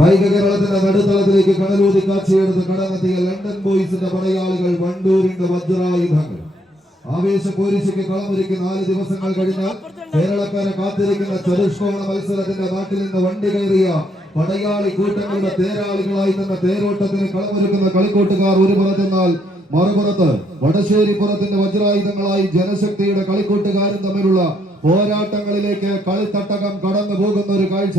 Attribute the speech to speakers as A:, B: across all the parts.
A: കായിക കേരളത്തിന്റെ നടുത്തളത്തിലേക്ക് കടലൂതി കാഴ്ചയെടുത്ത് കടന്നെത്തിയ ലണ്ടൻ ബോയ്സിന്റെ പടയാളികൾ വണ്ടൂരിന്റെ വജ്രായുധങ്ങൾ ആവേശ പോലീസിക്ക് കളമൊരുക്കി നാല് ദിവസങ്ങൾ കഴിഞ്ഞാൽ കേരളക്കാരെ കാത്തിരിക്കുന്ന ചതുഷ്കോണ മത്സരത്തിന്റെ നാട്ടിൽ നിന്ന് വണ്ടി കയറിയ പടയാളി കൂട്ടങ്ങളുടെ തേരാളികളായി നിന്ന തേരോട്ടത്തിന് കളമൊരുക്കുന്ന കളിക്കൂട്ടുകാർ ഒരു പുറത്തെന്നാൽ മറുപുറത്ത് വടശ്ശേരി പുറത്തിന്റെ വജ്രായുധങ്ങളായി ജനശക്തിയുടെ കളിക്കൂട്ടുകാരും തമ്മിലുള്ള പോരാട്ടങ്ങളിലേക്ക് കളിത്തട്ടകം കടന്നു പോകുന്ന ഒരു കാഴ്ച.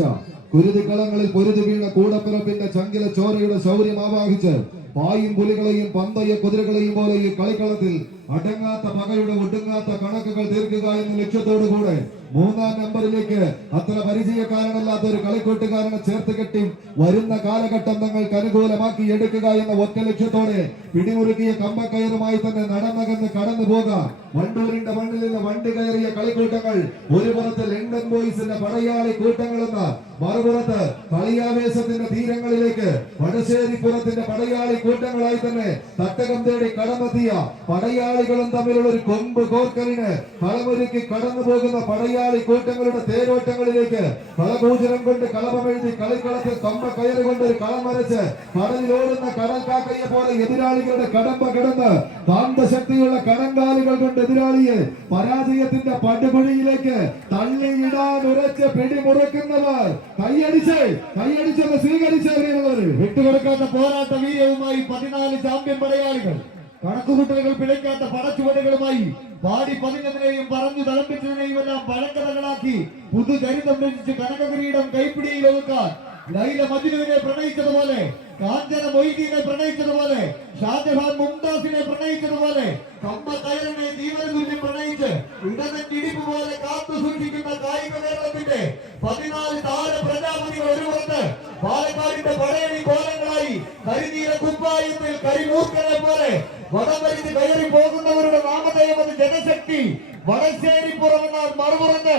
A: കുരുതിക്കളങ്ങളിൽ പൊരുതി വീണ കൂടപ്പിറപ്പിന്റെ ചങ്കില ചോരയുടെ ശൗര്യം ആവാഹിച്ച് പായും പുലികളെയും പന്തയ കുതിരകളെയും പോലെ ഈ കളിക്കളത്തിൽ അടങ്ങാത്ത പകയുടെ ഒടുങ്ങാത്ത കണക്കുകൾ തീർക്കുക എന്ന ലക്ഷ്യത്തോടു കൂടെ മൂന്നാം നമ്പറിലേക്ക് അത്ര പരിചയക്കാരനല്ലാത്ത ഒരു കളിക്കൂട്ടുകാരനെ ചേർത്ത് കെട്ടി വരുന്ന കാലഘട്ടം തങ്ങൾക്ക് അനുകൂലമാക്കി എടുക്കുക എന്ന ഒറ്റ ലക്ഷ്യത്തോടെ പിടിമുറുക്കിയ കമ്പക്കയറുമായി തന്നെ നടന്നകന്ന് കടന്നു പോകാം. വണ്ടൂരിന്റെ മണ്ണിൽ നിന്ന് വണ്ടി കയറിയ കളിക്കൂട്ടങ്ങൾ ഒരു പുറത്ത് ലണ്ടൻ ബോയ്സിന്റെ പടയാളി കൂട്ടങ്ങൾ എന്ന മറുപുറത്ത് കളിയാവേശത്തിന്റെ തീരങ്ങളിലേക്ക് വടശ്ശേരിപ്പുറത്തിന്റെ പടയാളി കൂട്ടങ്ങളായി തന്നെ തട്ടകം തേടി കടന്നെത്തിയ പടയാളികളും തമ്മിലുള്ള ഒരു കൊമ്പ് കോർക്കലിന് കളമൊരുക്കി കടന്നു പോകുന്ന പടയാളി കൂട്ടങ്ങളുടെ തേരോട്ടങ്ങളിലേക്ക് കളപൂജനം കൊണ്ട് കളമെഴുതി കളിക്കളത്തിൽ കമ്പ കയറി കൊണ്ട് ഒരു കളം വരച്ച് കടലിലോടുന്ന കടൽക്കാക്കയെ പോലെ എതിരാളികളുടെ കടമ്പ കിടന്ന് കാന്തശക്തിയുള്ള കടങ്കാലുകൾ കൊണ്ട് എതിരാളിയെ പരാജയത്തിന്റെ പടുകുഴിയിലേക്ക് തള്ളിയിടാൻ ഉറച്ച് പിടിമുറുക്കുന്നവർ. കൈയടിച്ച് കൈയടിച്ചെന്ന് സ്വീകരിച്ചവരുള്ളവര്
B: വിട്ടുകൊടുക്കാത്ത പോരാട്ട വീര്യവുമായി പതിനാല് ചാമ്പ്യൻ പടയാളികൾ കണക്കുകൂട്ടലുകൾ പിഴയ്ക്കാത്ത പടച്ചുവടുകളുമായി പാടി പതിഞ്ഞതിനെയും പറഞ്ഞു തളമ്പിച്ചതിനെയും എല്ലാം പഴങ്കഥകളാക്കി പുതുചരിതം രചിച്ച് കനകകിരീടം കൈപ്പിടിയിൽ ഒതുക്കാൻ ലൈല മജ്നുവിനെ പ്രണയിച്ചതുപോലെ കാഞ്ചന മൊയ്തീനെ പ്രണയിച്ചതുപോലെ ഷാജഹാൻ മുംതാസിനെ പ്രണയിച്ചതുപോലെ കമ്മ കയറിനെ ജീവനതുല്യം പ്രണയിച്ച് ഇടനെറ്റിടിപ്പ് പോലെ കാത്തു സൂക്ഷിക്കുന്ന കായിക കേരളത്തിന്റെ പതിനാല് താര പ്രജാപതികൾ ഒരു പുറത്ത് പാലക്കാടിന്റെ പടയണി കോലങ്ങളായി കരിനീല കുപ്പായത്തിൽ കരിമൂർക്കനെ പോലെ വടം വലിച്ച് കയറി പോകുന്നവരുടെ നാമധേയം അത് ജനശക്തി വടശ്ശേരി പുറമെന്നാൽ മറുപുറത്ത്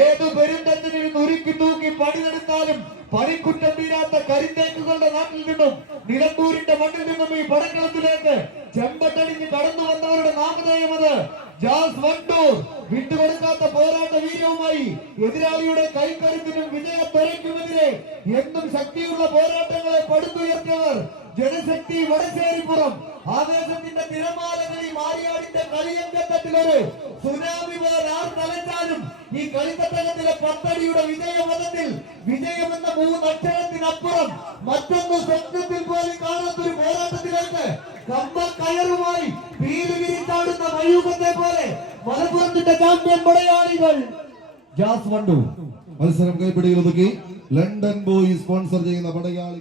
B: ഏതു പെരുന്തന്നിനും ഉരുക്കി തൂക്കി പണിതെടുത്താലും പണിക്കുറ്റം തീരാത്ത കരിന്തേക്കുകളുടെ നാട്ടിൽ നിന്നും നിലമ്പൂരിന്റെ മണ്ണിൽ നിന്നും ഈ പടക്കളത്തിലേക്ക് ചെമ്പട്ടടിഞ്ഞ് കടന്നു കൈക്കരുത്തിനും വിജയത്വരയ്ക്കുമെതിരെ എന്നും ശക്തിയുള്ള പോരാട്ടങ്ങളെ പടുത്തുയർത്തിയവർ ജനശക്തി വടശ്ശേരിപ്പുറം. ആവേശത്തിന്റെ തിരമാലകളിൽ മാരിയാടിന്റെ കളിയങ്കത്തട്ടിലൊരു സുനാമി പോലെ ആർ തലച്ചാലും ഈ കളിത്തട്ടകത്തിലെ പത്തടിയുടെ വിജയമതത്തിൽ വിജയമെന്ന മൂന്നക്ഷരത്തിനപ്പുറം മറ്റൊന്ന് സ്വപ്നത്തിൽ പോലും കാണാത്തൊരു പോരാട്ടത്തിലേക്ക് കമ്പ കയറുമായി വീട് വിരിച്ചാടുന്ന മയൂഖത്തെ പോലെ മലപ്പുറത്തിന്റെ ചാമ്പ്യൻ പടയാളികൾ ജാസ് വണ്ടു.
A: മത്സരം കൈപ്പിടിയിൽ ഒതുക്കി. ലണ്ടൻ ബോയ് സ്പോൺസർ ചെയ്യുന്ന പടയാളി